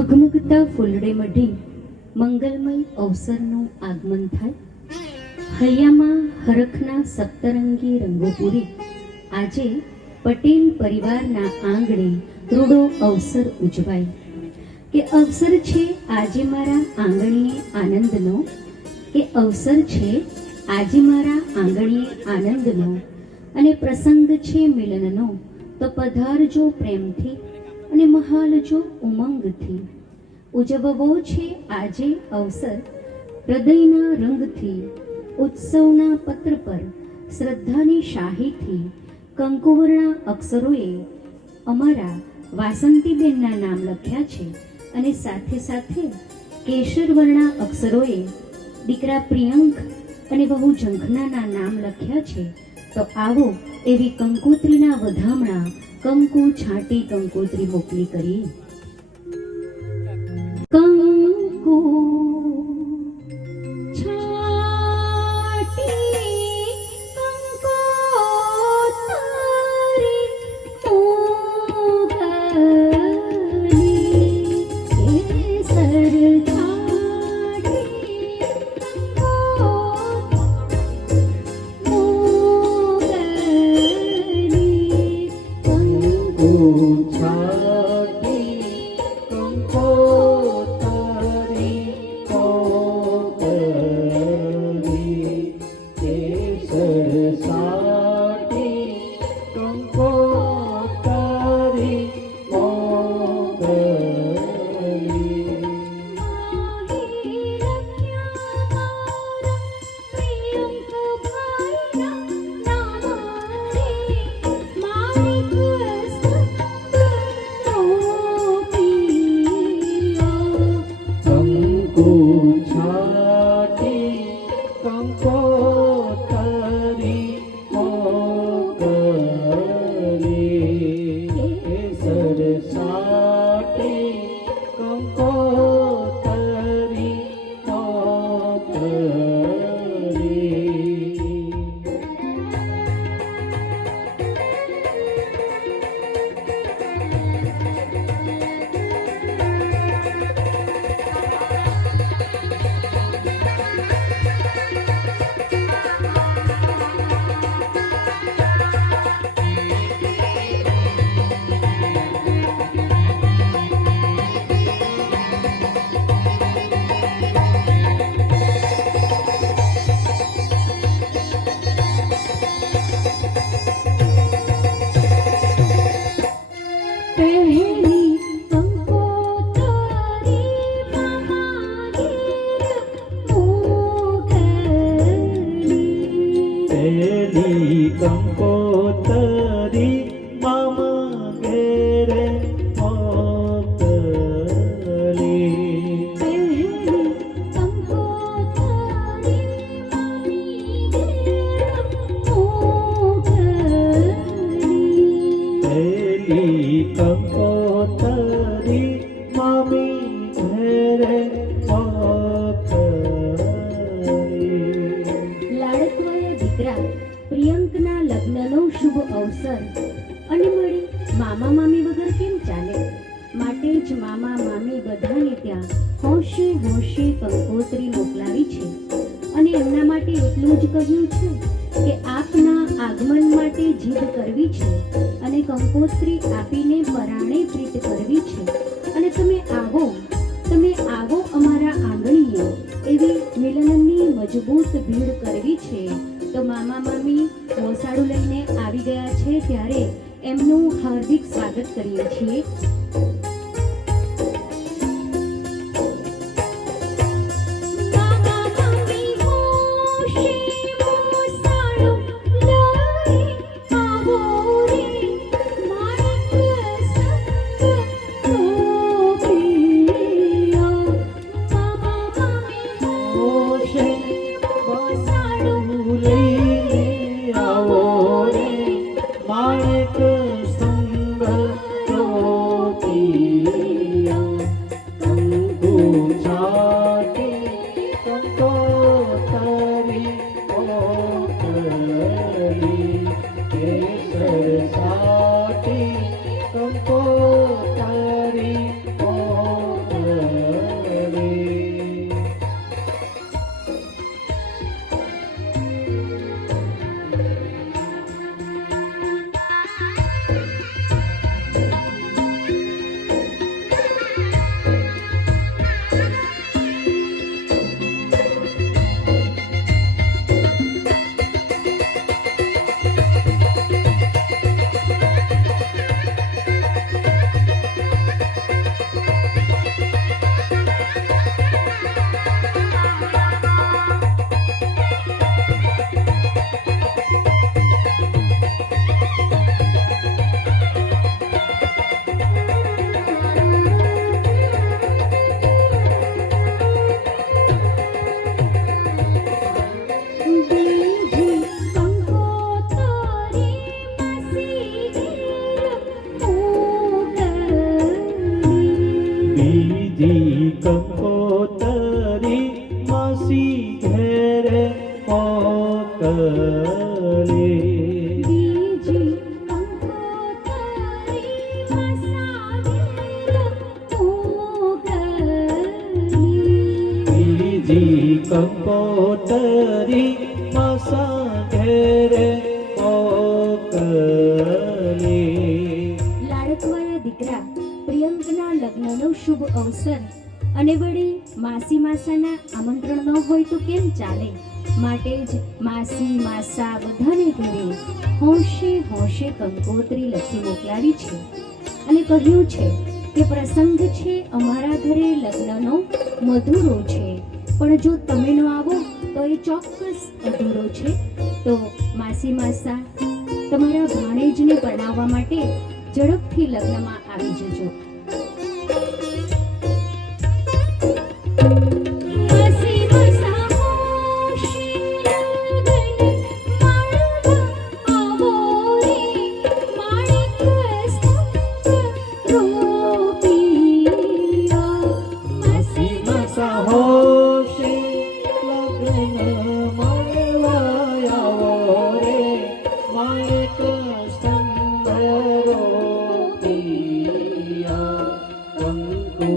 મગમગતા ફૂલડે મઢી મંગલમય અવસરનું આગમન થાય. હૈયામાં હરખના સપ્તરંગી રંગો પૂરી આજે પટેલ પરિવારના આંગણે રૂડો અવસર ઉજવાય. કે અવસર છે આજે મારા આંગણીએ આનંદનો, કે અવસર છે આજે મારા આંગણીએ આનંદનો, અને પ્રસંગ છે મિલનનો, તો પધારજો પ્રેમથી અને મહાલજો ઉમંગથી. ઉજવવો છે આજે અવસર હૃદયના રંગથી, ઉત્સવના પત્ર પર શ્રદ્ધાની શાહીથી કંકુવર્ણા અક્ષરોએ અમારા વાસંતીબેનના નામ લખ્યા છે, અને સાથે સાથે કેસરવર્ણા અક્ષરોએ દીકરા પ્રિયંક અને વહુ ઝંખનાના નામ લખ્યા છે. તો આવો એવી કંકોત્રીના વધામણા કંકુ છાંટી કંકોત્રી મોકલી કરી. કંકુ પ્રિયંકના લગ્નનો શુભ અવસર અને મળી મામા મામી વગર કેમ ચાલે? માટે જ મામા મામી બધાને ત્યાં હોશે હોશે કંકોત્રી મોકલાવી છે, અને એમના માટે એટલું જ કહ્યું છે કે આપના આગમન માટે જીદ કરવી છે અને કંકોત્રી આપીને પરાણે પ્રીત કરવી છે. અને તમે આવો અમારા આંગણીએ એવી મિલનની મજબૂત ભીડ કરવી છે. તો મામા મામી મોસાળું લઈને આવી ગયા છે, ત્યારે એમનું હાર્દિક સ્વાગત કરીએ છીએ. માણેક સંગ બીજી કંકોતરી માસી ઘેરે મોકલે. બીજી કંકોતરી માસા ઘેર મોકલી. બીજી કંકોતરી માસા ઘેરે મોકલે. લાડકવાયા દીકરા પ્રિયંકના લગ્નનો શુભ અવસર અને વળી માસી માસાના આમંત્રણ ન હોય તો કેમ ચાલે? માટે જ માસી માસા બધાને ઘરે હોંશે હોંશે કંકોત્રી લખી મોકલાવી છે અને કહ્યું છે કે પ્રસંગ છે અમારા ઘરે લગ્નનો મધુરો છે, પણ જો તમે ન આવો તો એ ચોક્કસ અધૂરો છે. તો માસી માસા તમારા ભાણેજને પરણાવવા માટે ઝડપથી લગ્નમાં આવી જજો. માસી માસા હોંશે લગ્ન માળવા આવો રે, માણેક સ્તંભ રૂપિયા. માસી માસા હોશે લગ્ન મળવા આવો રે, માણેક સ્તંભ રોપિયા. કંકુ